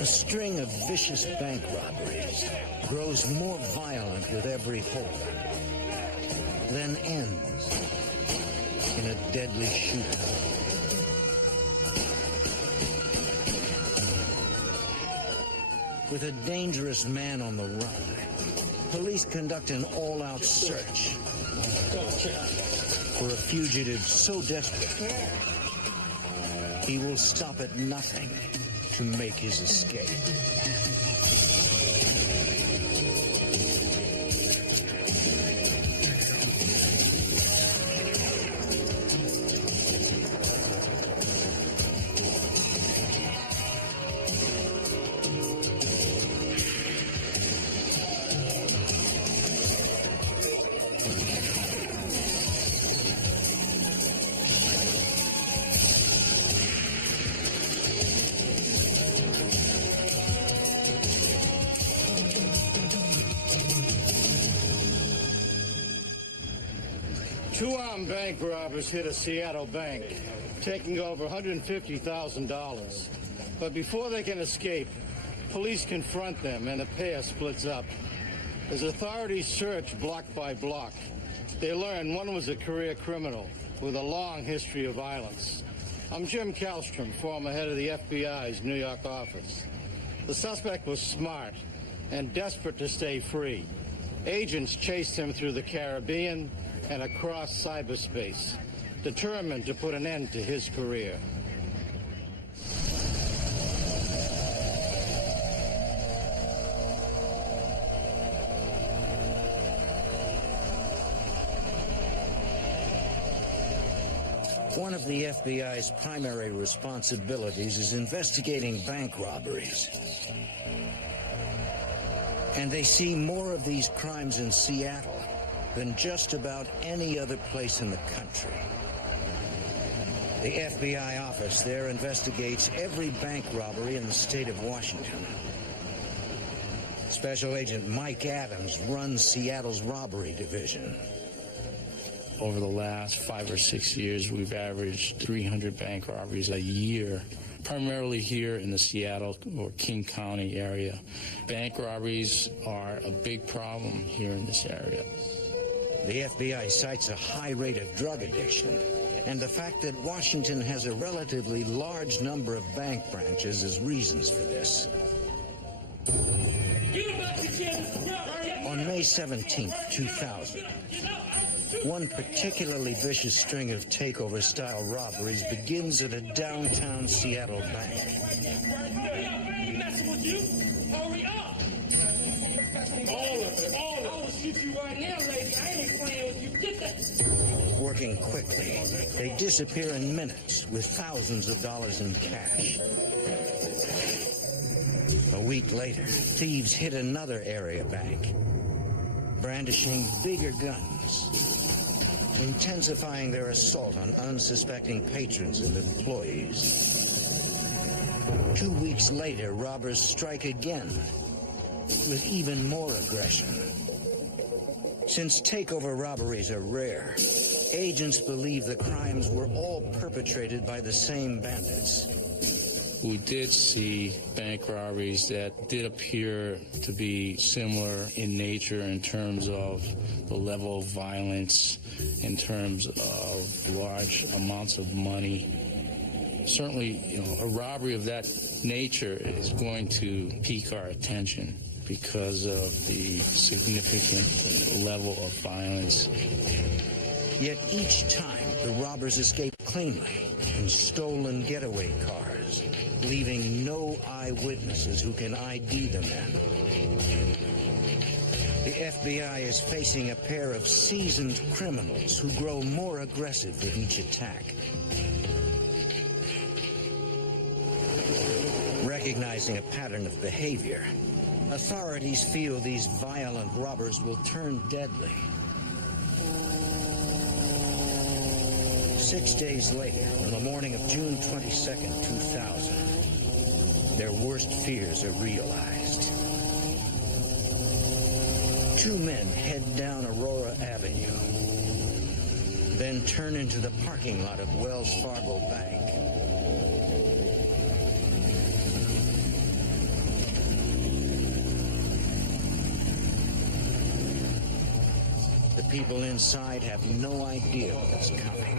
A string of vicious bank robberies grows more violent with every holdup, then ends in a deadly shootout. With a dangerous man on the run, police conduct an all-out search for a fugitive so desperate he will stop at nothing to make his escape. Two armed bank robbers hit a Seattle bank, taking over $150,000. But before they can escape, police confront them and the pair splits up. As authorities search block by block, they learn one was a career criminal with a long history of violence. I'm Jim Kallstrom, former head of the FBI's New York office. The suspect was smart and desperate to stay free. Agents chased him through the Caribbean and across cyberspace, determined to put an end to his career. One of the FBI's primary responsibilities is investigating bank robberies. And they see more of these crimes in Seattle than just about any other place in the country. The FBI office there investigates every bank robbery in the state of Washington. Special Agent Mike Adams runs Seattle's robbery division. Over the last 5 or 6 years, we've averaged 300 bank robberies a year, primarily here in the Seattle or King County area. Bank robberies are a big problem here in this area. The FBI cites a high rate of drug addiction and the fact that Washington has a relatively large number of bank branches as reasons for this. On May 17, 2000, one particularly vicious string of takeover-style robberies begins at a downtown Seattle bank. Working quickly, they disappear in minutes with thousands of dollars in cash. A week later, thieves hit another area bank, brandishing bigger guns, intensifying their assault on unsuspecting patrons and employees. 2 weeks later, robbers strike again with even more aggression. Since takeover robberies are rare, agents believe the crimes were all perpetrated by the same bandits. We did see bank robberies that did appear to be similar in nature in terms of the level of violence, in terms of large amounts of money. Certainly, a robbery of that nature is going to pique our attention because of the significant level of violence. Yet each time, the robbers escape cleanly in stolen getaway cars, leaving no eyewitnesses who can ID the men. The FBI is facing a pair of seasoned criminals who grow more aggressive with each attack. Recognizing a pattern of behavior, authorities feel these violent robbers will turn deadly. 6 days later, on the morning of June 22nd, 2000, their worst fears are realized. Two men head down Aurora Avenue, then turn into the parking lot of Wells Fargo Bank. people inside have no idea what's coming.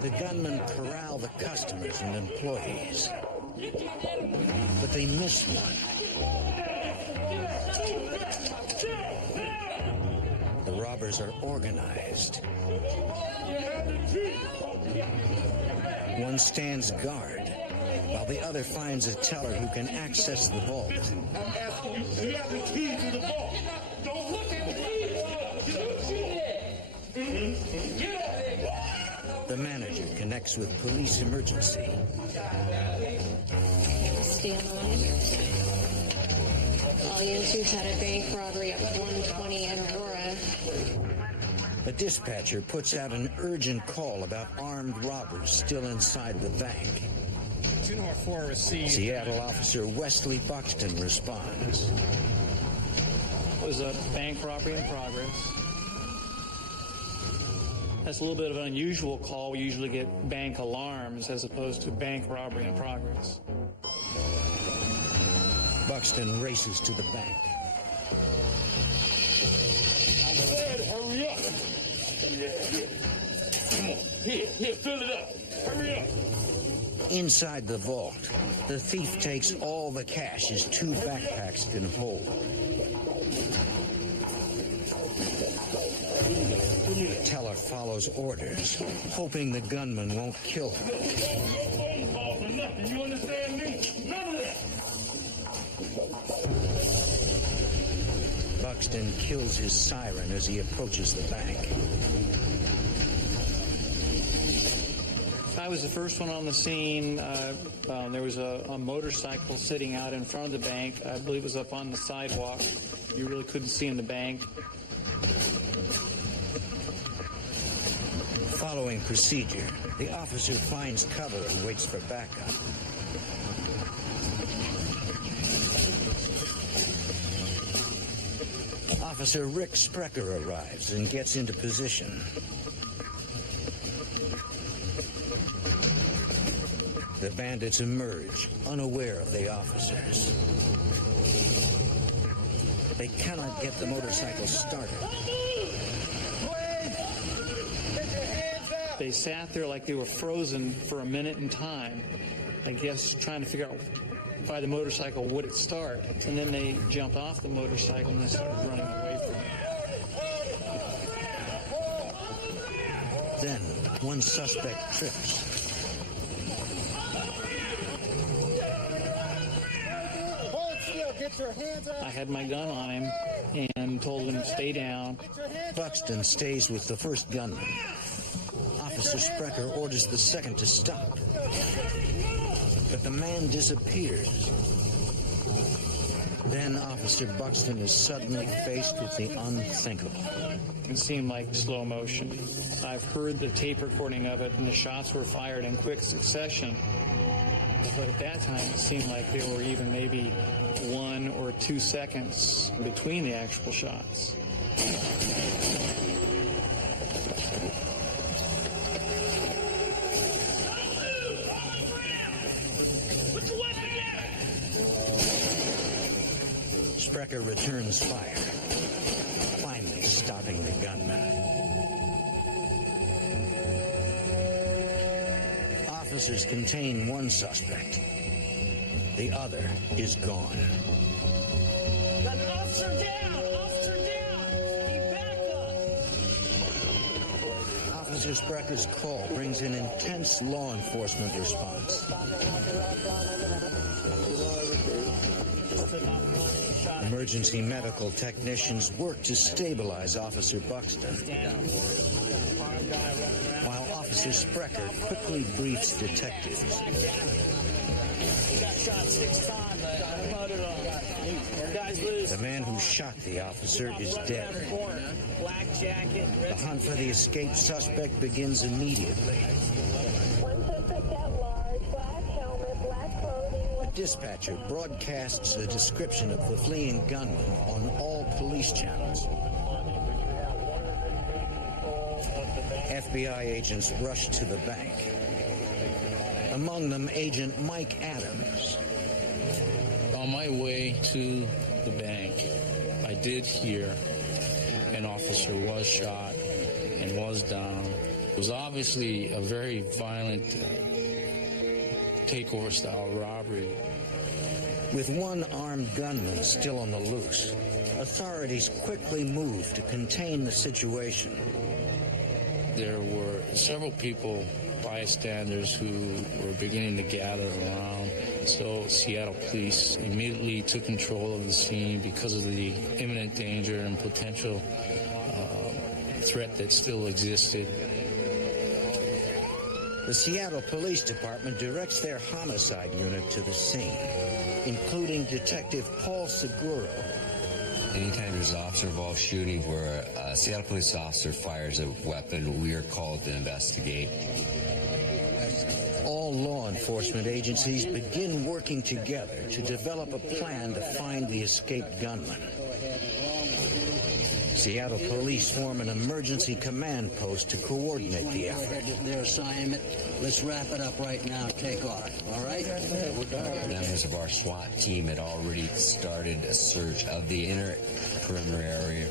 The gunmen corral the customers and employees, but they miss one. The robbers are organized. One stands guard, while the other finds a teller who can access the vault. I'm asking you, do you have the key to the vault? Don't look at me. The manager connects with police emergency. Stay on the line. All units had a bank robbery at 120 in Aurora. A dispatcher puts out an urgent call about armed robbers still inside the bank. 204 received. Seattle officer Wesley Buxton responds. It was a bank robbery in progress. That's a little bit of an unusual call. We usually get bank alarms as opposed to bank robbery in progress. Buxton races to the bank. I said, hurry up. Yeah. Come on, here, fill it up. Hurry up. Inside the vault, the thief takes all the cash his two backpacks can hold. The teller follows orders, hoping the gunman won't kill him. No phone calls or nothing. You understand me? None of that. Buxton kills his siren as he approaches the bank. I was the first one on the scene. There was a motorcycle sitting out in front of the bank. I believe it was up on the sidewalk. You really couldn't see in the bank. Following procedure, the officer finds cover and waits for backup. Officer Rick Sprecher arrives and gets into position. The bandits emerge, unaware of the officers. They cannot get the motorcycle started. They sat there like they were frozen for a minute in time, I guess trying to figure out by the motorcycle would it start. And then they jumped off the motorcycle and they started running away from it. Then, one suspect trips. I had my gun on him and told him to stay down. Buxton stays with the first gunman. Officer Sprecher orders the second to stop. But the man disappears. Then Officer Buxton is suddenly faced with the unthinkable. It seemed like slow motion. I've heard the tape recording of it, and the shots were fired in quick succession. But at that time, it seemed like there were even maybe 1 or 2 seconds between the actual shots. Sprecher returns fire, finally stopping the gunman. Officers contain one suspect. The other is gone. Officer down! Officer down! Keep back up! Officer Sprecher's call brings an intense law enforcement response. Emergency medical technicians work to stabilize Officer Buxton, while Officer Sprecher quickly briefs detectives. Got shot 6 times. Guy's loose. The man who shot the officer is dead. Black jacket. The hunt for the escaped suspect begins immediately. One suspect at large, black helmet, black clothing. A dispatcher broadcasts a description of the fleeing gunman on all police channels. FBI agents rushed to the bank. Among them, Agent Mike Adams. On my way to the bank, I did hear an officer was shot and was down. It was obviously a very violent takeover-style robbery. With one armed gunman still on the loose, authorities quickly moved to contain the situation. There were several people, bystanders, who were beginning to gather around. So Seattle police immediately took control of the scene because of the imminent danger and potential threat that still existed. The Seattle Police Department directs their homicide unit to the scene, including Detective Paul Seguro. Anytime there's an officer-involved shooting where a Seattle police officer fires a weapon, we are called to investigate. All law enforcement agencies begin working together to develop a plan to find the escaped gunman. Seattle police form an emergency command post to coordinate the effort. Their assignment. Let's wrap it up right now. Take off. All right? Members of our SWAT team had already started a search of the inner perimeter area.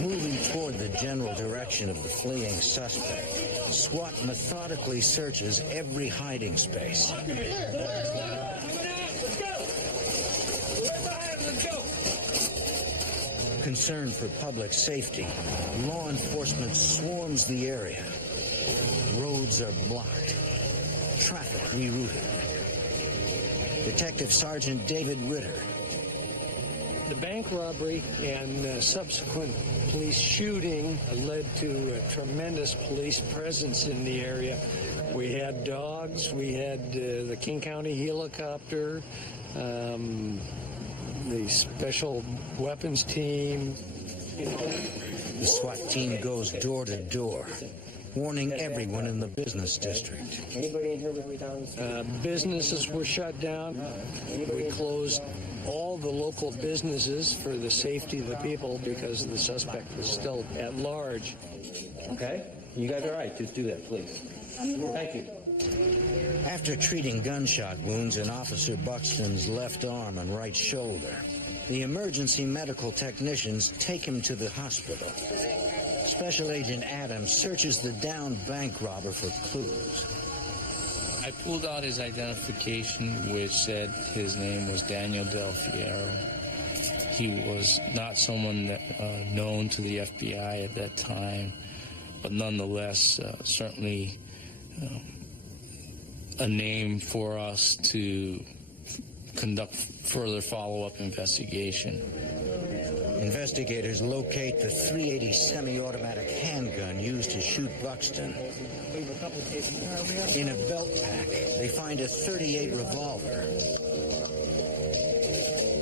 Moving toward the general direction of the fleeing suspect, SWAT methodically searches every hiding space. Concerned for public safety, law enforcement swarms the area. Roads are blocked. Traffic rerouted. Detective Sergeant David Ritter. The bank robbery and subsequent police shooting led to a tremendous police presence in the area. We had dogs, we had the King County helicopter, the special weapons team. The SWAT team goes door to door, warning everyone in the business district. Businesses were shut down. We closed all the local businesses for the safety of the people because the suspect was still at large. Okay? You guys are all right. Just do that, please. Thank you. After treating gunshot wounds in Officer Buxton's left arm and right shoulder, the emergency medical technicians take him to the hospital. Special Agent Adams searches the downed bank robber for clues. I pulled out his identification, which said his name was Daniel Del Fierro. He was not someone that, known to the FBI at that time, but nonetheless, certainly a name for us to conduct further follow-up investigation. Investigators locate the .380 semi-automatic handgun used to shoot Buxton. In a belt pack, they find a .38 revolver.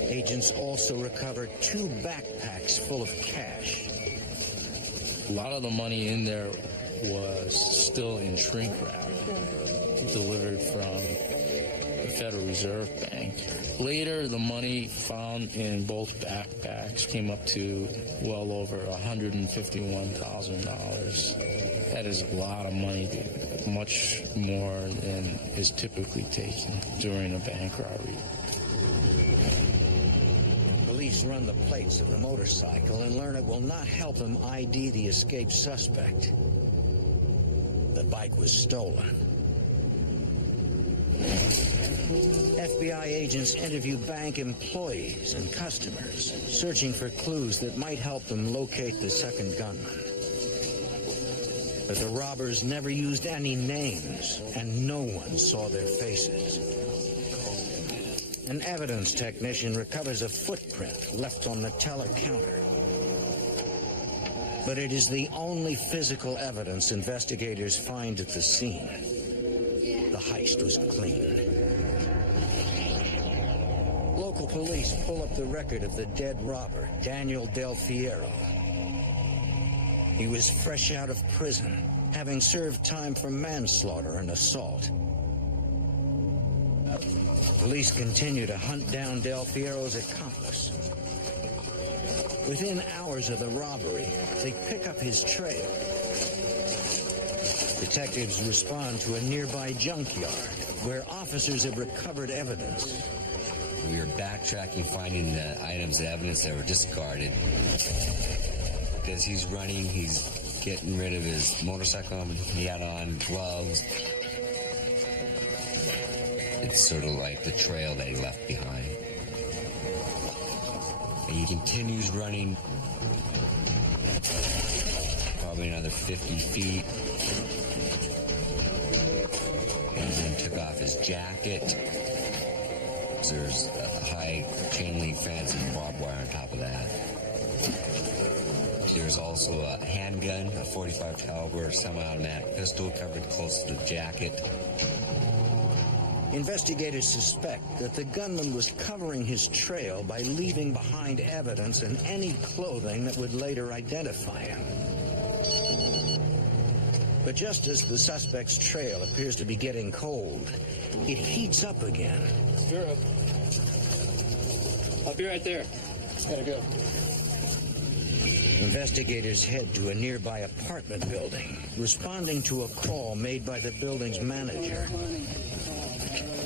Agents also recover 2 backpacks full of cash. A lot of the money in there was still in shrink wrap, delivered from the Federal Reserve Bank. Later, the money found in both backpacks came up to well over $151,000. That is a lot of money, much more than is typically taken during a bank robbery. Police run the plates of the motorcycle and learn it will not help them ID the escaped suspect. The bike was stolen. FBI agents interview bank employees and customers, searching for clues that might help them locate the second gunman. But the robbers never used any names, and no one saw their faces. An evidence technician recovers a footprint left on the teller counter. But it is the only physical evidence investigators find at the scene. The heist was clean. Local police pull up the record of the dead robber, Daniel Del Fierro. He was fresh out of prison, having served time for manslaughter and assault. Police continue to hunt down Del Fierro's accomplice. Within hours of the robbery, they pick up his trail. Detectives respond to a nearby junkyard where officers have recovered evidence. We are backtracking, finding the items of evidence that were discarded. As he's running, he's getting rid of his motorcycle he had on, gloves. It's sort of like the trail that he left behind. And he continues running probably another 50 feet. And then took off his jacket. There's a high chain link fence and barbed wire on top of that. There's also a handgun, a .45 caliber semi-automatic pistol covered close to the jacket. Investigators suspect that the gunman was covering his trail by leaving behind evidence and any clothing that would later identify him. But just as the suspect's trail appears to be getting cold, it heats up again. Stir up. I'll be right there. Gotta go. Investigators head to a nearby apartment building, responding to a call made by the building's manager.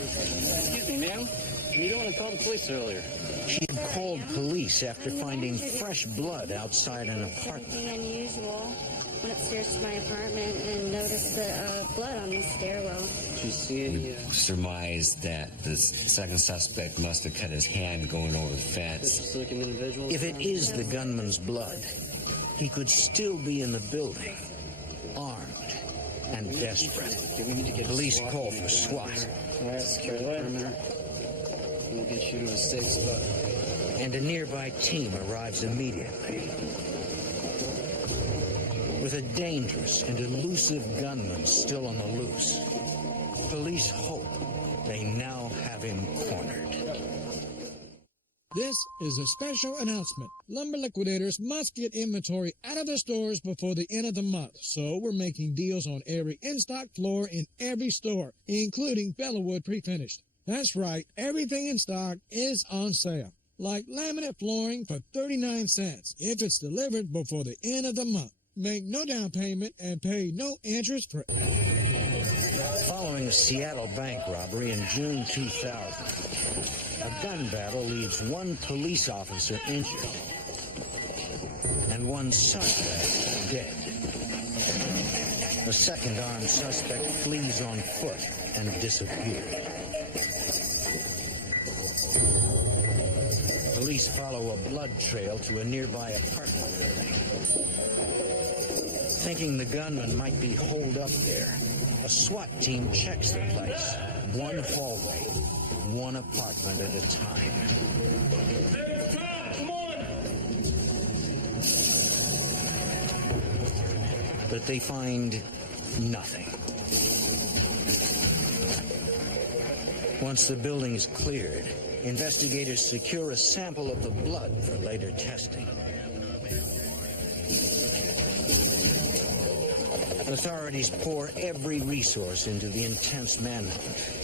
Excuse me, ma'am. You don't want to call the police earlier. She had called police after finding fresh blood outside an apartment. Nothing unusual. Went upstairs to my apartment and noticed the blood on the stairwell. Did you see any? We surmised that the second suspect must have cut his hand going over the fence. If it is the gunman's blood, he could still be in the building, armed and desperate. Police call for SWAT. All right, secure the perimeter. We'll get you to a safe spot. And a nearby team arrives immediately. With a dangerous and elusive gunman still on the loose, police hope they now have him cornered. This is a special announcement. Lumber liquidators must get inventory out of their stores before the end of the month. So we're making deals on every in-stock floor in every store, including Bellawood pre-finished. That's right, everything in stock is on sale. Like laminate flooring for 39 cents if it's delivered before the end of the month. Make no down payment and pay no interest for... Following a Seattle bank robbery in June 2000, a gun battle leaves one police officer injured and one suspect dead. A second armed suspect flees on foot and disappears. Police follow a blood trail to a nearby apartment building. Thinking the gunman might be holed up there, a SWAT team checks the place, one hallway, one apartment at a time. Come on! But they find nothing. Once the building is cleared, investigators secure a sample of the blood for later testing. Authorities pour every resource into the intense manhunt,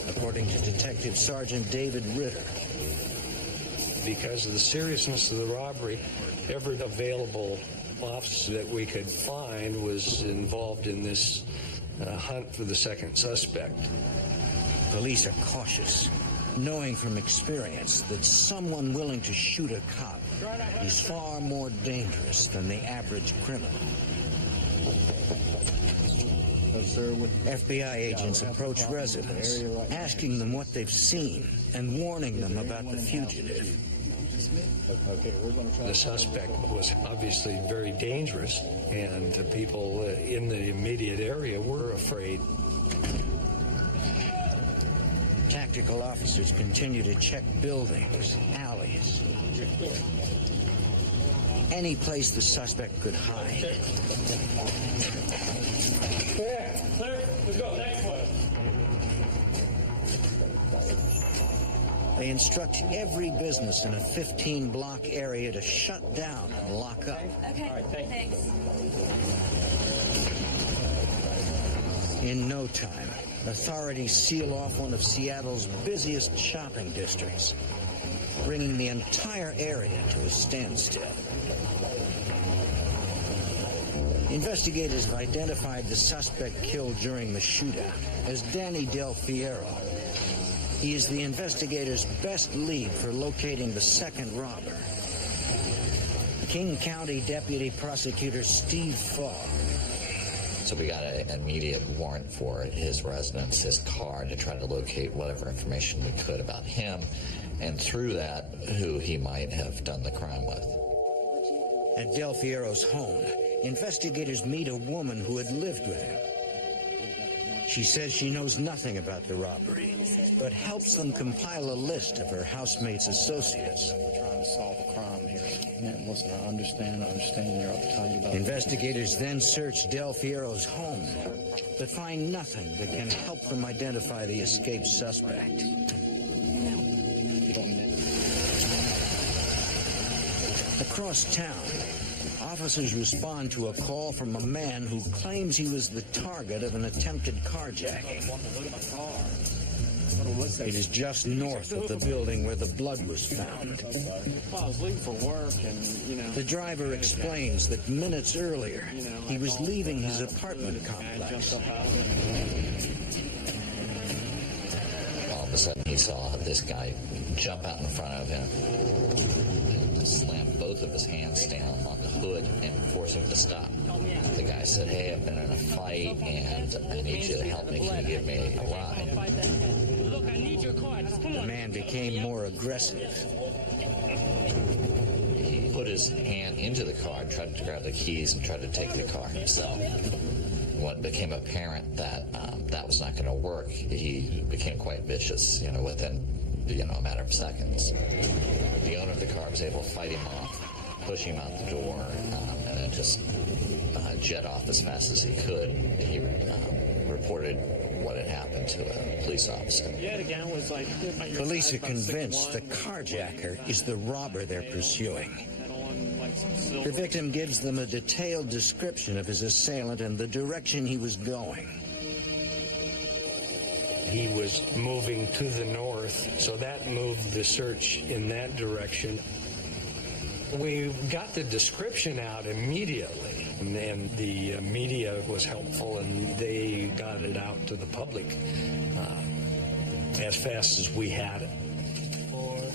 according to Detective Sergeant David Ritter. Because of the seriousness of the robbery, every available officer that we could find was involved in this hunt for the second suspect. Police are cautious, knowing from experience that someone willing to shoot a cop is far more dangerous than the average criminal. FBI agents approach residents, asking them what they've seen and warning them about the fugitive. The suspect was obviously very dangerous, and the people in the immediate area were afraid. Tactical officers continue to check buildings, alleys, any place the suspect could hide. Clear. Let's go. Next one. They instruct every business in a 15-block area to shut down and lock up. Okay, all right, thanks. In no time, authorities seal off one of Seattle's busiest shopping districts. bringing the entire area to a standstill. Investigators have identified the suspect killed during the shootout as Danny Del Fiero. He is the investigators' best lead for locating the second robber. King County Deputy Prosecutor Steve Fogg. So we got an immediate warrant for his residence, his car, to try to locate whatever information we could about him, and through that, who he might have done the crime with. At Del Fiero's home, investigators meet a woman who had lived with him. She says she knows nothing about the robbery, but helps them compile a list of her housemate's associates. Trying to solve a crime here. And listen, I understand you're uptight about it. Investigators then search Del Fiero's home, but find nothing that can help them identify the escaped suspect. Across town, officers respond to a call from a man who claims he was the target of an attempted carjacking. It is just north of the building where the blood was found. Well, I was leaving for work, and, The driver explains that minutes earlier, he was leaving his apartment complex. All of a sudden, he saw this guy jump out in front of him, and slam both of his hands down on the hood and force him to stop. The guy said, "Hey, I've been in a fight, and I need you to help me. Can you give me a ride?" The man became more aggressive. He put his hand into the car, tried to grab the keys, and tried to take the car himself. When it became apparent that that was not going to work, he became quite vicious, within a matter of seconds. The owner of the car was able to fight him off, push him out the door, and then just jet off as fast as he could. He reported what had happened to a police officer. Police are convinced the carjacker is the robber they're pursuing. The victim gives them a detailed description of his assailant and the direction he was going. He was moving to the north, so that moved the search in that direction. We got the description out immediately, and the media was helpful, and they got it out to the public as fast as we had it.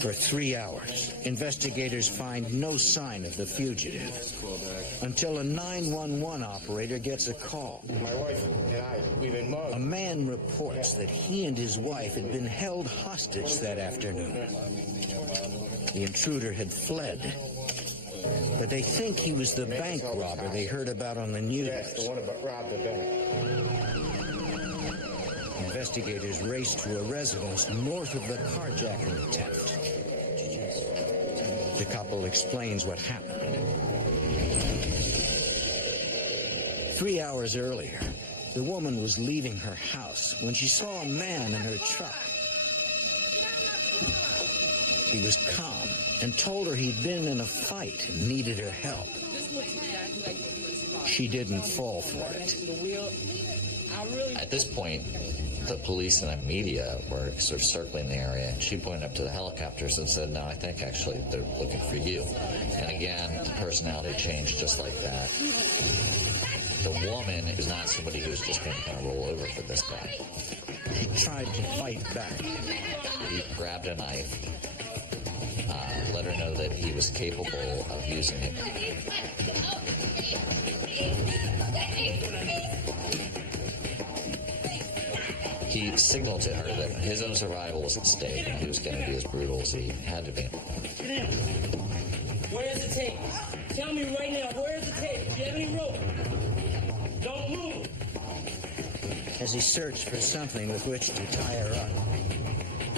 For 3 hours, investigators find no sign of the fugitive until a 911 operator gets a call. My wife and I, we've been mugged. A man reports that he and his wife had been held hostage that afternoon. The intruder had fled, but they think he was the bank robber they heard about on the news. Yes, the one that robbed the bank. Investigators race to a residence north of the carjacking attempt. The couple explains what happened. 3 hours earlier, the woman was leaving her house when she saw a man in her truck. He was calm and told her he'd been in a fight and needed her help. She didn't fall for it. At this point, the police and the media were sort of circling the area, and she pointed up to the helicopters and said, "No, I think actually they're looking for you." And again, the personality changed just like that. The woman is not somebody who's just going to kind of roll over for this guy. He tried to fight back. He grabbed a knife, let her know that he was capable of using it. He signaled to her that his own survival was at stake, and he was going to be as brutal as he had to be. Where's the tape? Tell me right now, where's the tape? Do you have any rope? Don't move. As he searched for something with which to tie her up,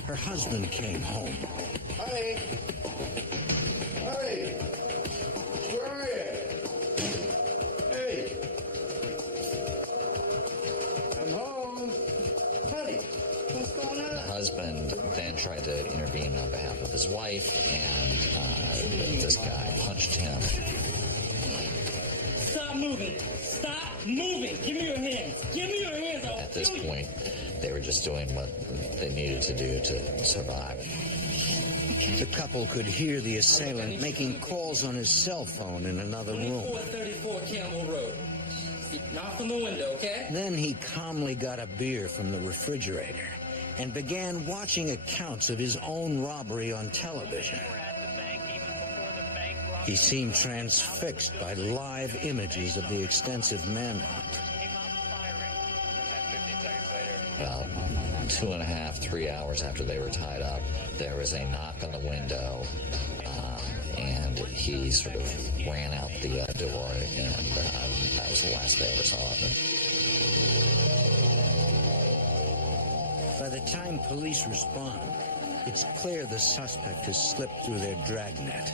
her husband came home. Honey! Honey! Where are you? Hey! I'm home! Honey, what's going on? The husband then tried to intervene on behalf of his wife, and this guy punched him. Stop moving! Stop moving! Give me your hands! Give me your hands! At this point, they were just doing what they needed to do to survive. The couple could hear the assailant making calls on his cell phone in another room. 2434 Camel Road. Not from the window, okay? Then he calmly got a beer from the refrigerator and began watching accounts of his own robbery on television. He seemed transfixed by live images of the extensive manhunt. About 2.5, 3 hours after they were tied up, there was a knock on the window, and he sort of ran out the door, and that was the last they ever saw of him. By the time police respond, it's clear the suspect has slipped through their dragnet.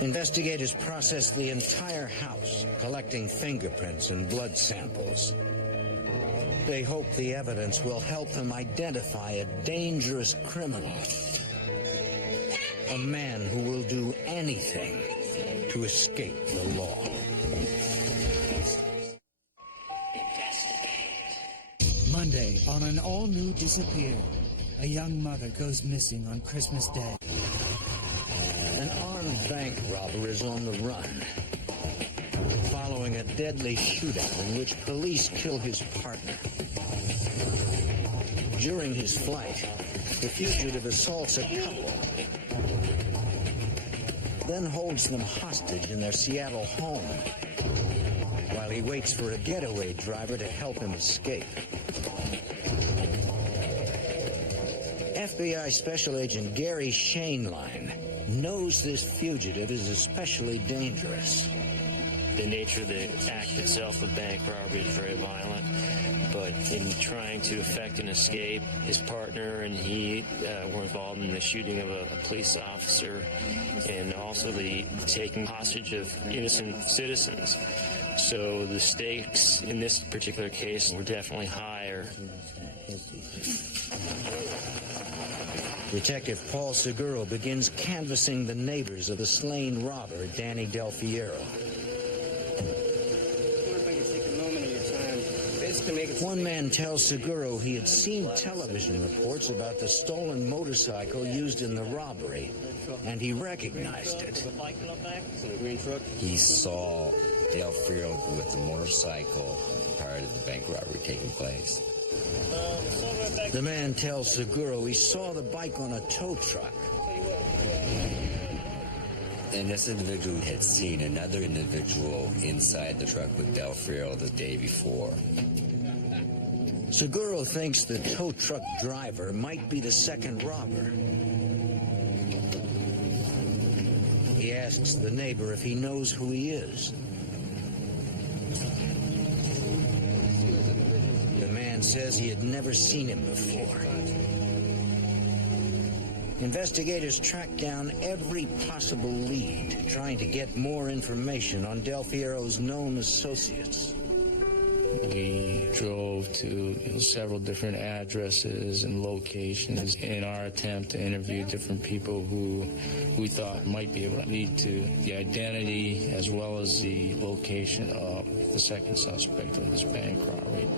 Investigators process the entire house, collecting fingerprints and blood samples. They hope the evidence will help them identify a dangerous criminal. A man who will do anything to escape the law. Monday, on an all-new Disappear, a young mother goes missing on Christmas Day. An armed bank robber is on the run, following a deadly shootout in which police kill his partner. During his flight, the fugitive assaults a couple, then holds them hostage in their Seattle home, while he waits for a getaway driver to help him escape. FBI Special Agent Gary Shaneline knows this fugitive is especially dangerous. The nature of the act itself of bank robbery is very violent, but in trying to effect an escape, his partner and he were involved in the shooting of a police officer and also the taking hostage of innocent citizens. So the stakes in this particular case were definitely higher. Detective Paul Seguro begins canvassing the neighbors of the slain robber, Danny Del Fiero. One man tells Seguro he had seen television reports about the stolen motorcycle used in the robbery, and he recognized it. He saw Del Fiero with the motorcycle prior to the bank robbery taking place. The man tells Seguro he saw the bike on a tow truck. And this individual had seen another individual inside the truck with Del Fiero the day before. Seguro thinks the tow truck driver might be the second robber. He asks the neighbor if he knows who he is. The man says he had never seen him before. Investigators track down every possible lead, trying to get more information on Del Fiero's known associates. We drove to several different addresses and locations in our attempt to interview different people who we thought might be able to lead to the identity as well as the location of the second suspect of this bank robbery.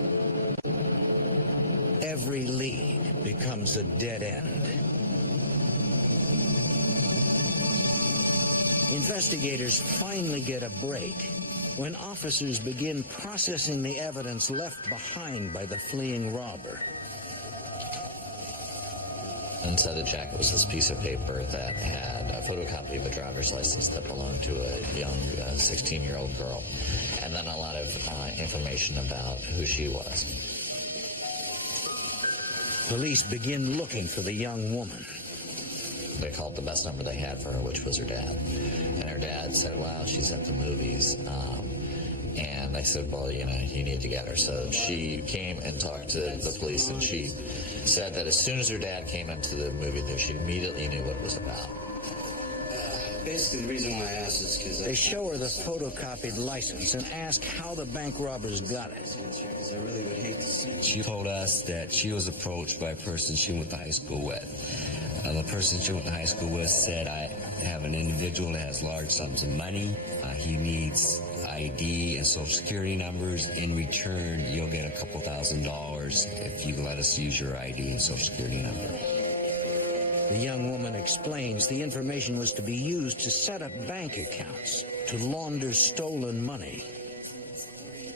Every lead becomes a dead end. Investigators finally get a break when officers begin processing the evidence left behind by the fleeing robber. Inside the jacket was this piece of paper that had a photocopy of a driver's license that belonged to a young 16-year-old girl, and then a lot of information about who she was. Police begin looking for the young woman. They called the best number they had for her, which was her dad. And her dad said, well, she's at the movies. And I said, well, you need to get her. So she came and talked to the police, and she said that as soon as her dad came into the movie theater, she immediately knew what it was about. Basically, the reason why I asked is because they show her the photocopied license and ask how the bank robbers got it. I really would hate to see. She told us that she was approached by a person she went to high school with. The person she went to high school with said, I have an individual that has large sums of money. He needs ID and social security numbers. In return, you'll get a couple $1,000s if you let us use your ID and social security number. The young woman explains the information was to be used to set up bank accounts to launder stolen money.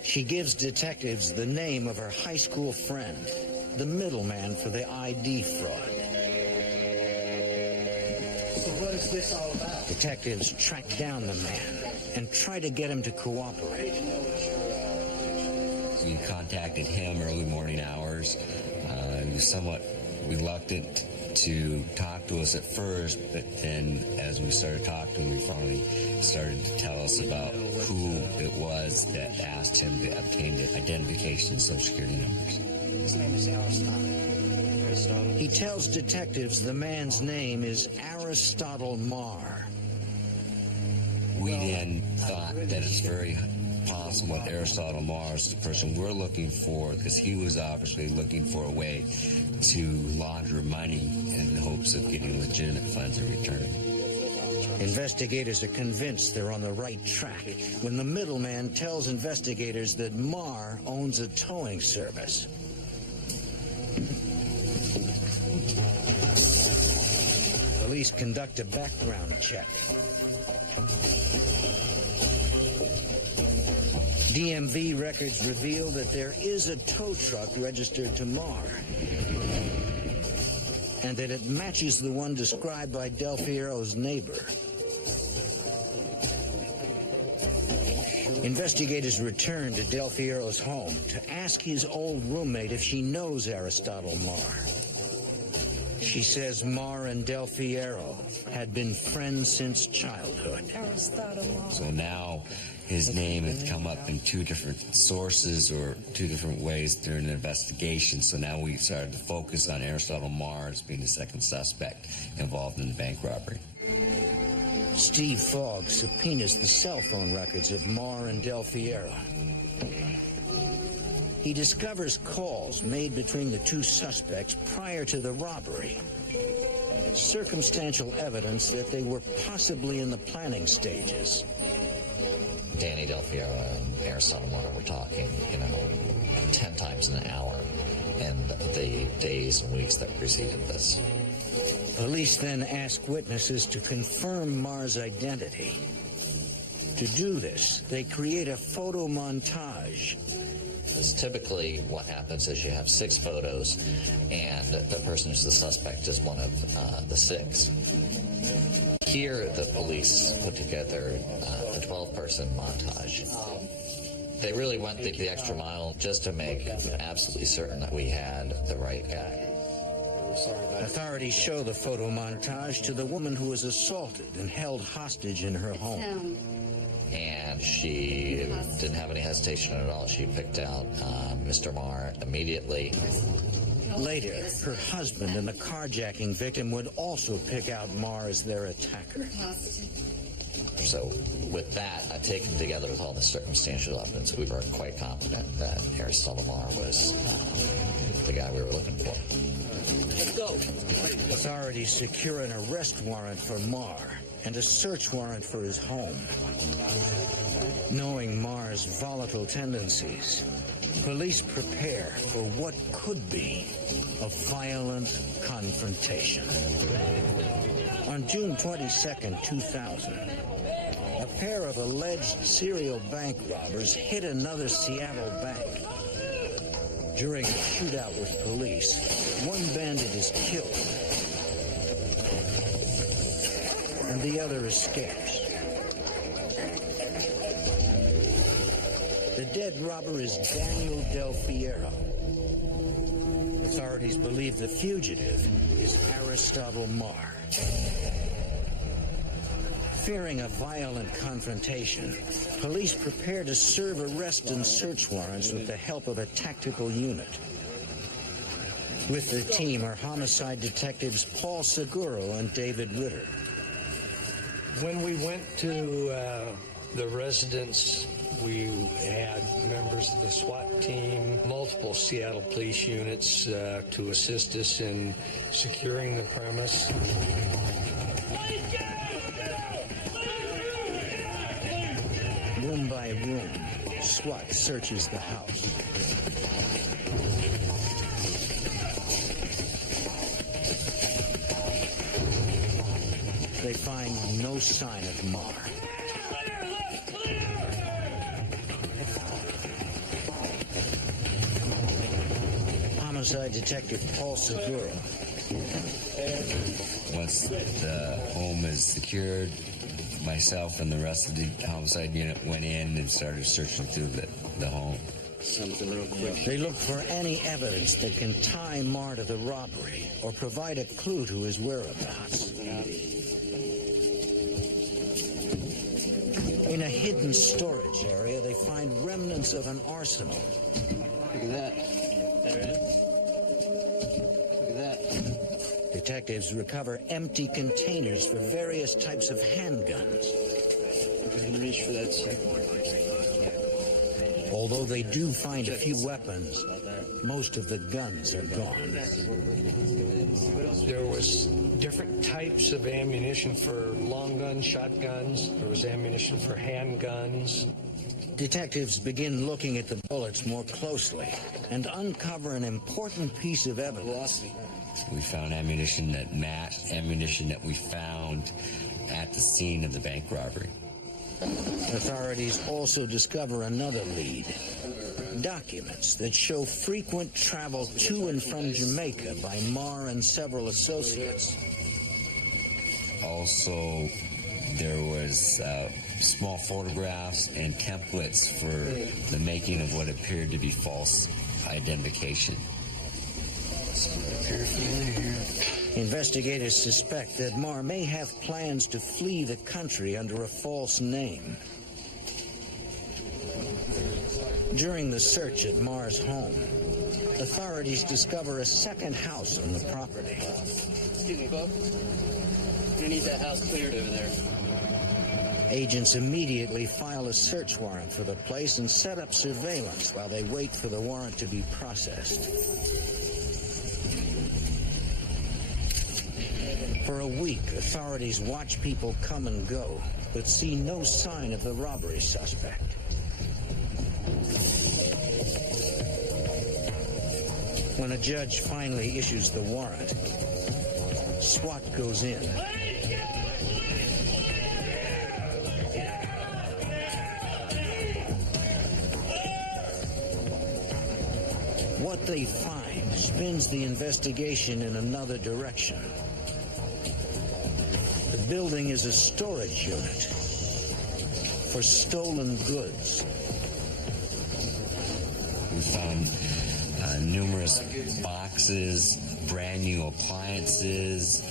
She gives detectives the name of her high school friend, the middleman for the ID fraud. So what is this all about? Detectives track down the man and try to get him to cooperate. We contacted him early morning hours. He was somewhat reluctant to talk to us at first, but then as we started talking to him, he finally started to tell us about who it was that asked him to obtain the identification and social security numbers. His name is Aristotle. He tells detectives the man's name is Aristotle Marr. We then thought that it's very possible that Aristotle Marr is the person we're looking for, because he was obviously looking for a way to launder money in the hopes of getting legitimate funds in return. Investigators are convinced they're on the right track when the middleman tells investigators that Marr owns a towing service. Police conduct a background check. DMV records reveal that there is a tow truck registered to Marr, and that it matches the one described by Del Fiero's neighbor. Investigators return to Del Fiero's home to ask his old roommate if she knows Aristotle Marr. She says Marr and Del Fiero had been friends since childhood. Aristotle Marr. So now his name had come up in two different sources or two different ways during the investigation. So now we started to focus on Aristotle Marr as being the second suspect involved in the bank robbery. Steve Fogg subpoenas the cell phone records of Marr and Del Fiero. He discovers calls made between the two suspects prior to the robbery. Circumstantial evidence that they were possibly in the planning stages. Danny Del Fiero and Aristotle Marr were talking, 10 times an hour in the days and weeks that preceded this. Police then ask witnesses to confirm Marr's identity. To do this, they create a photo montage. Because typically what happens is you have 6 photos, and the person who's the suspect is one of the 6. Here, the police put together a 12-person montage. They really went the extra mile just to make absolutely certain that we had the right guy. Authorities show the photo montage to the woman who was assaulted and held hostage in her home. And she didn't have any hesitation at all. She picked out Mr. Marr immediately. Later, her husband and the carjacking victim would also pick out Marr as their attacker. So with that, taken together with all the circumstantial evidence, we were quite confident that Aristotle Marr was the guy we were looking for. Let's go. Authorities secure an arrest warrant for Marr and a search warrant for his home. Knowing Marr's volatile tendencies, police prepare for what could be a violent confrontation. On June 22nd, 2000, a pair of alleged serial bank robbers hit another Seattle bank. During a shootout with police, one bandit is killed, and the other escapes. The dead robber is Daniel Del Fiero. Authorities believe the fugitive is Aristotle Marr. Fearing a violent confrontation, police prepare to serve arrest and search warrants with the help of a tactical unit. With the team are homicide detectives Paul Seguro and David Ritter. When we went to The residents, we had members of the SWAT team, multiple Seattle police units to assist us in securing the premise. Room by room, SWAT searches the house. They find no sign of Mar. Homicide Detective Paul Segura. Once the home is secured, myself and the rest of the homicide unit went in and started searching through the home. Something real quick. They look for any evidence that can tie Mar to the robbery or provide a clue to his whereabouts. In a hidden storage area, they find remnants of an arsenal. Look at that. There it is. Look at that. Detectives recover empty containers for various types of handguns. We can reach for that second. Although they do find a few weapons, most of the guns are gone. There was different types of ammunition for long guns, shotguns. There was ammunition for handguns. Detectives begin looking at the bullets more closely and uncover an important piece of evidence. We found ammunition that matched ammunition that we found at the scene of the bank robbery. Authorities also discover another lead. Documents that show frequent travel to and from Jamaica by Mar and several associates. Also, there was small photographs and templates for the making of what appeared to be false identification. Investigators suspect that Mar may have plans to flee the country under a false name. During the search at Mar's home, authorities discover a second house on the property. Excuse me, Bob. We need that house cleared over there. Agents immediately file a search warrant for the place and set up surveillance while they wait for the warrant to be processed. For a week, authorities watch people come and go, but see no sign of the robbery suspect. When a judge finally issues the warrant, SWAT goes in. What they find spins the investigation in another direction. The building is a storage unit for stolen goods. We found numerous boxes, brand new appliances,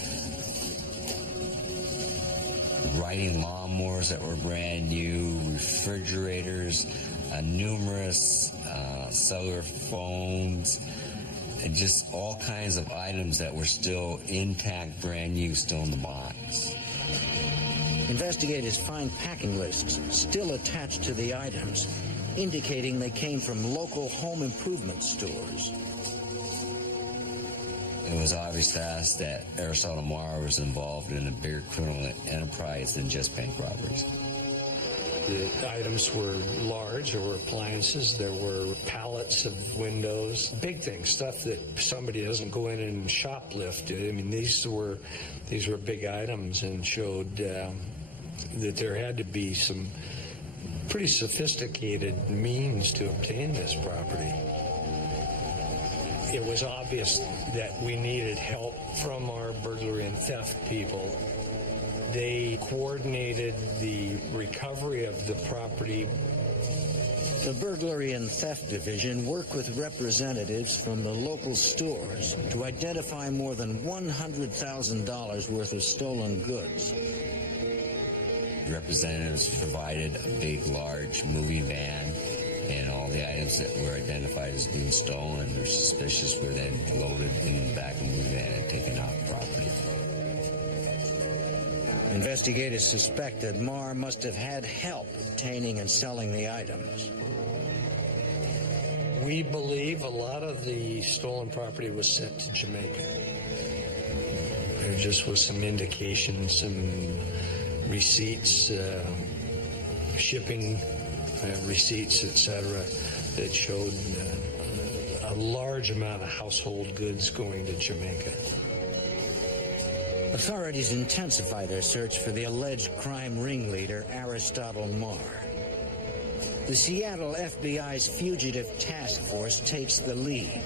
riding lawnmowers that were brand new, refrigerators, numerous cellular phones, and just all kinds of items that were still intact, brand new, still in the box. Investigators find packing lists still attached to the items, indicating they came from local home improvement stores. It was obvious to us that Aristotle Mar was involved in a bigger criminal enterprise than just bank robberies. The items were large. There were appliances. There were pallets of windows. Big things, stuff that somebody doesn't go in and shoplift. I mean, these were big items and showed that there had to be some pretty sophisticated means to obtain this property. It was obvious that we needed help from our burglary and theft people. They coordinated the recovery of the property. The Burglary and Theft Division worked with representatives from the local stores to identify more than $100,000 worth of stolen goods. Representatives provided a big, large moving van, and all the items that were identified as being stolen or suspicious were then loaded in the back of the moving van and taken off property. Investigators suspect that Marr must have had help obtaining and selling the items. We believe a lot of the stolen property was sent to Jamaica. There just was some indications, some receipts, shipping receipts, etc., that showed a large amount of household goods going to Jamaica. Authorities intensify their search for the alleged crime ringleader, Aristotle Marr. The Seattle FBI's Fugitive Task Force takes the lead.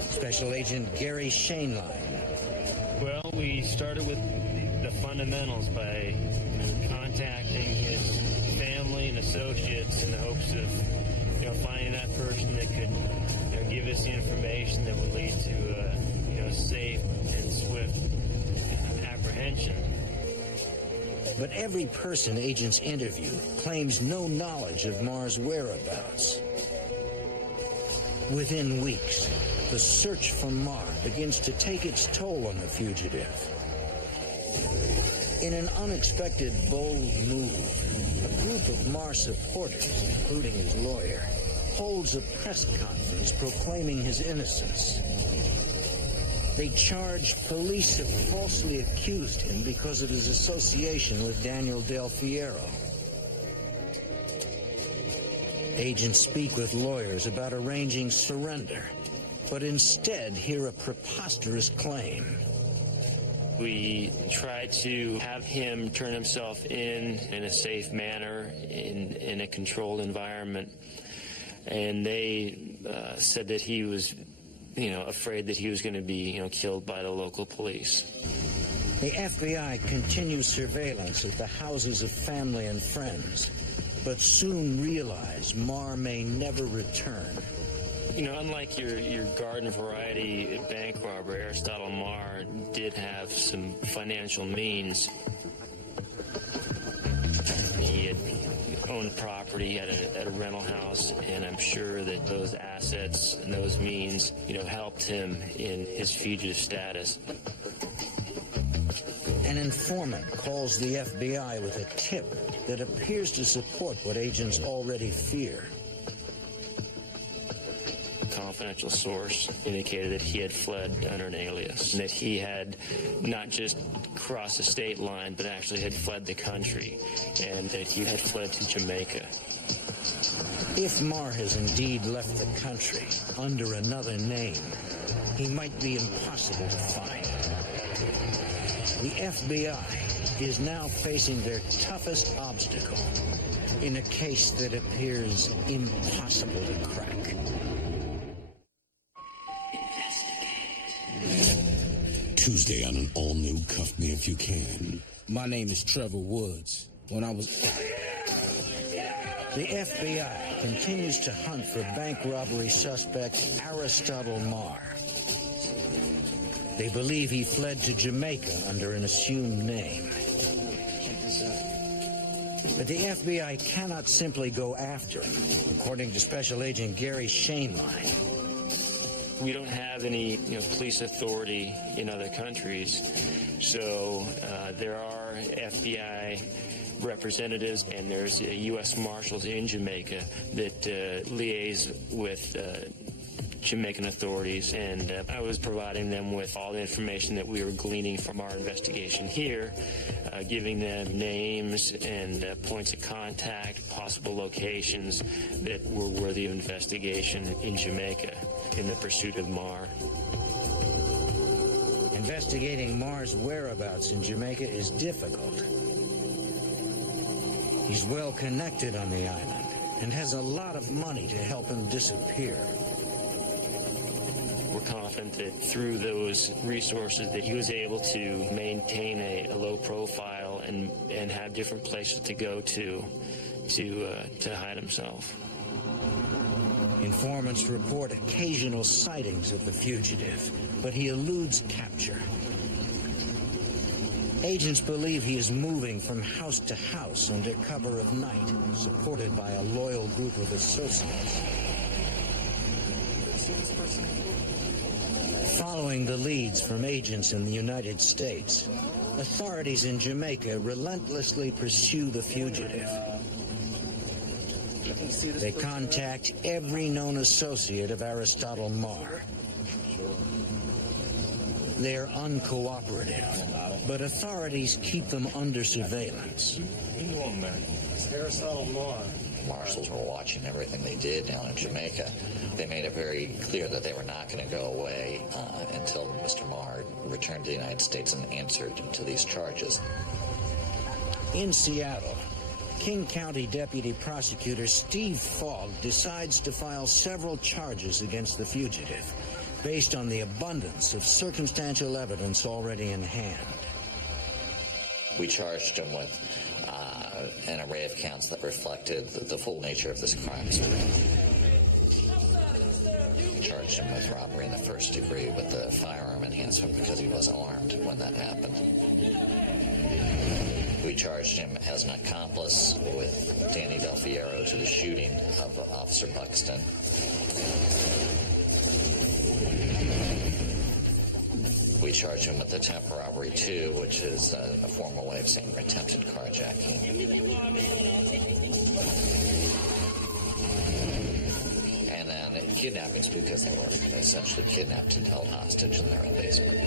Special Agent Gary Shainline. Well, we started with the fundamentals by contacting his family and associates in the hopes of finding that person that could give us the information that would lead to safe and swift apprehension. But every person agents interview claims no knowledge of Marr's whereabouts. Within weeks, the search for Marr begins to take its toll on the fugitive. In an unexpected, bold move, a group of Marr supporters, including his lawyer, holds a press conference proclaiming his innocence. They charge police have falsely accused him because of his association with Daniel Del Fierro. Agents speak with lawyers about arranging surrender, but instead hear a preposterous claim. We tried to have him turn himself in a safe manner, in a controlled environment, and they said that he was afraid that he was going to be, killed by the local police. The FBI continues surveillance at the houses of family and friends, but soon realize Marr may never return. Unlike your garden variety bank robber, Aristotle Marr did have some financial means. He had owned property at a rental house, and I'm sure that those assets and those means, helped him in his fugitive status. An informant calls the FBI with a tip that appears to support what agents already fear. A confidential source indicated that he had fled under an alias, and that he had not just crossed the state line, but actually had fled the country, and that he had fled to Jamaica. If Marr has indeed left the country under another name, he might be impossible to find. The FBI is now facing their toughest obstacle in a case that appears impossible to crack. Tuesday on an all-new Cuff Me If You Can. My name is Trevor Woods. When I was... The FBI continues to hunt for bank robbery suspect Aristotle Marr. They believe he fled to Jamaica under an assumed name. But the FBI cannot simply go after him, according to Special Agent Gary Shainline. We don't have any police authority in other countries, so there are FBI representatives, and there's U.S. Marshals in Jamaica that liaise with Jamaican authorities, and I was providing them with all the information that we were gleaning from our investigation here, giving them names and points of contact, possible locations that were worthy of investigation in Jamaica in the pursuit of Marr. Investigating Marr's whereabouts in Jamaica is difficult. He's well connected on the island and has a lot of money to help him disappear. We're confident that through those resources that he was able to maintain a low profile and have different places to go to hide himself. Informants report occasional sightings of the fugitive, but he eludes capture. Agents believe he is moving from house to house under cover of night, supported by a loyal group of associates. Following the leads from agents in the United States, authorities in Jamaica relentlessly pursue the fugitive. They contact every known associate of Aristotle Marr. They are uncooperative, but authorities keep them under surveillance. It's Aristotle Marr. Marshals were watching everything they did down in Jamaica. They made it very clear that they were not going to go away until Mr. Marr returned to the United States and answered to these charges. In Seattle, King County Deputy Prosecutor Steve Fogg decides to file several charges against the fugitive, based on the abundance of circumstantial evidence already in hand. We charged him with an array of counts that reflected the full nature of this crime. We charged him with robbery in the first degree with the firearm enhancement because he was armed when that happened. We charged him as an accomplice with Danny Del Fierro to the shooting of Officer Buxton. We charged him with attempt robbery too, which is a formal way of saying attempted carjacking. And then kidnappings because they were essentially kidnapped and held hostage in their own basement.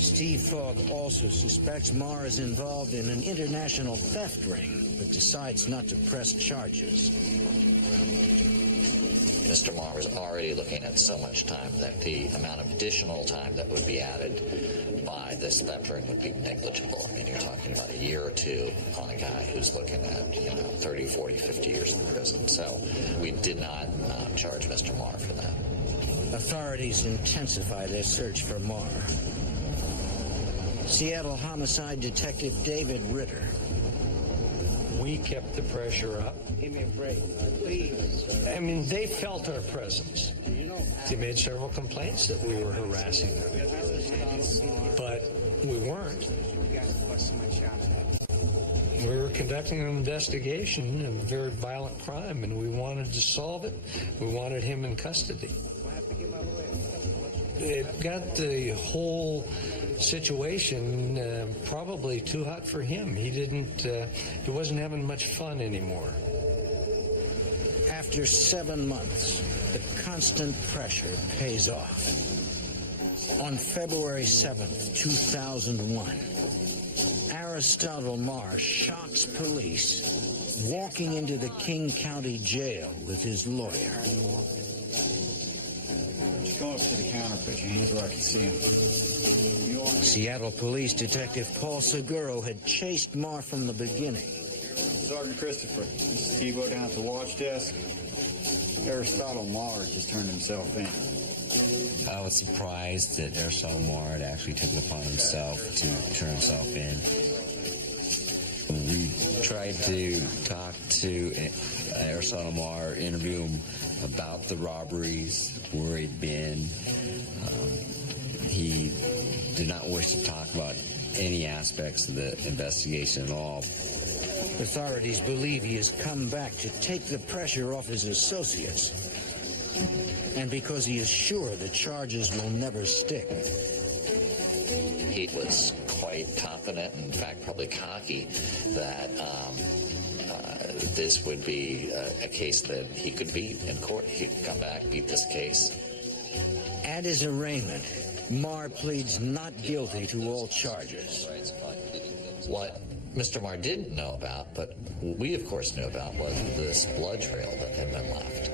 Steve Fogg also suspects Marr is involved in an international theft ring, but decides not to press charges. Mr. Marr was already looking at so much time that the amount of additional time that would be added by this theft ring would be negligible. I mean, you're talking about a year or two on a guy who's looking at, 30, 40, 50 years in prison. So we did not charge Mr. Marr for that. Authorities intensify their search for Marr. Seattle homicide detective David Ritter. We kept the pressure up. Give me a break, please. I mean, they felt our presence. They made several complaints that we were harassing them. But we weren't. We were conducting an investigation of a very violent crime, and we wanted to solve it. We wanted him in custody. It got the whole situation probably too hot for him. He wasn't having much fun anymore. After 7 months, the constant pressure pays off. On February 7th, 2001, Aristotle Marr shocks police, walking into the King County Jail with his lawyer. Just go up to the counter, put your hands where I can see them. Seattle Police Detective Paul Seguro had chased Marr from the beginning. Sergeant Christopher, this is Tebow down at the watch desk. Aristotle Marr just turned himself in. I was surprised that Aristotle Marr had actually taken upon himself to turn himself in. We tried to talk to Aristotle Marr, interview him about the robberies, where he'd been. He did not wish to talk about any aspects of the investigation at all. Authorities believe he has come back to take the pressure off his associates, and because he is sure the charges will never stick. He was quite confident, in fact, probably cocky, that this would be a case that he could beat in court. He could come back, beat this case. At his arraignment, Marr pleads not guilty to all charges. What Mr. Marr didn't know about, but we of course knew about, was this blood trail that had been left.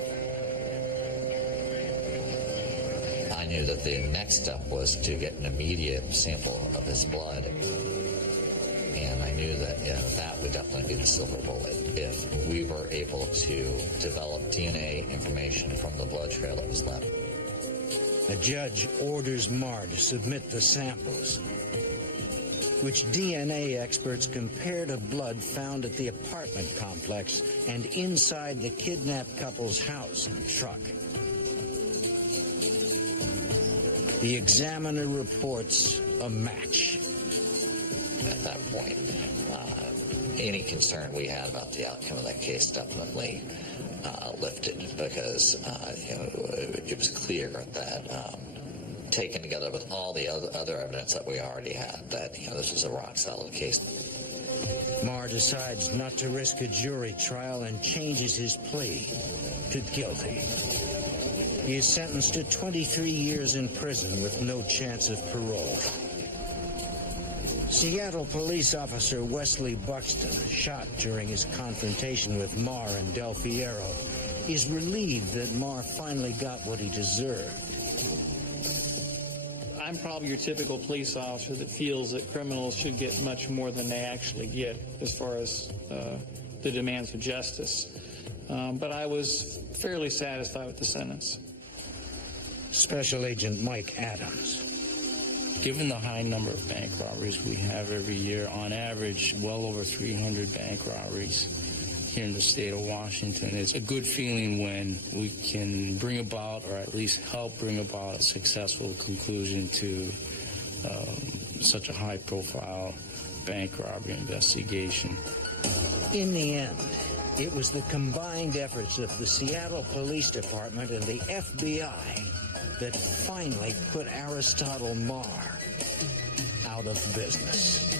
I knew that the next step was to get an immediate sample of his blood, and I knew that that would definitely be the silver bullet if we were able to develop DNA information from the blood trail that was left. A judge orders Marr to submit the samples, which DNA experts compare to blood found at the apartment complex and inside the kidnapped couple's house and truck. The examiner reports a match. At that point, any concern we had about the outcome of that case definitely lifted because it was clear that taken together with all the other evidence that we already had, that this was a rock-solid case. Marr decides not to risk a jury trial and changes his plea to guilty. He is sentenced to 23 years in prison with no chance of parole. Seattle police officer Wesley Buxton, shot during his confrontation with Marr and Del Fierro, is relieved that Marr finally got what he deserved. I'm probably your typical police officer that feels that criminals should get much more than they actually get as far as the demands of justice. But I was fairly satisfied with the sentence. Special Agent Mike Adams. Given the high number of bank robberies we have every year, on average, well over 300 bank robberies here in the state of Washington, it's a good feeling when we can bring about, or at least help bring about, a successful conclusion to such a high-profile bank robbery investigation. In the end, it was the combined efforts of the Seattle Police Department and the FBI that finally put Aristotle Marr out of business.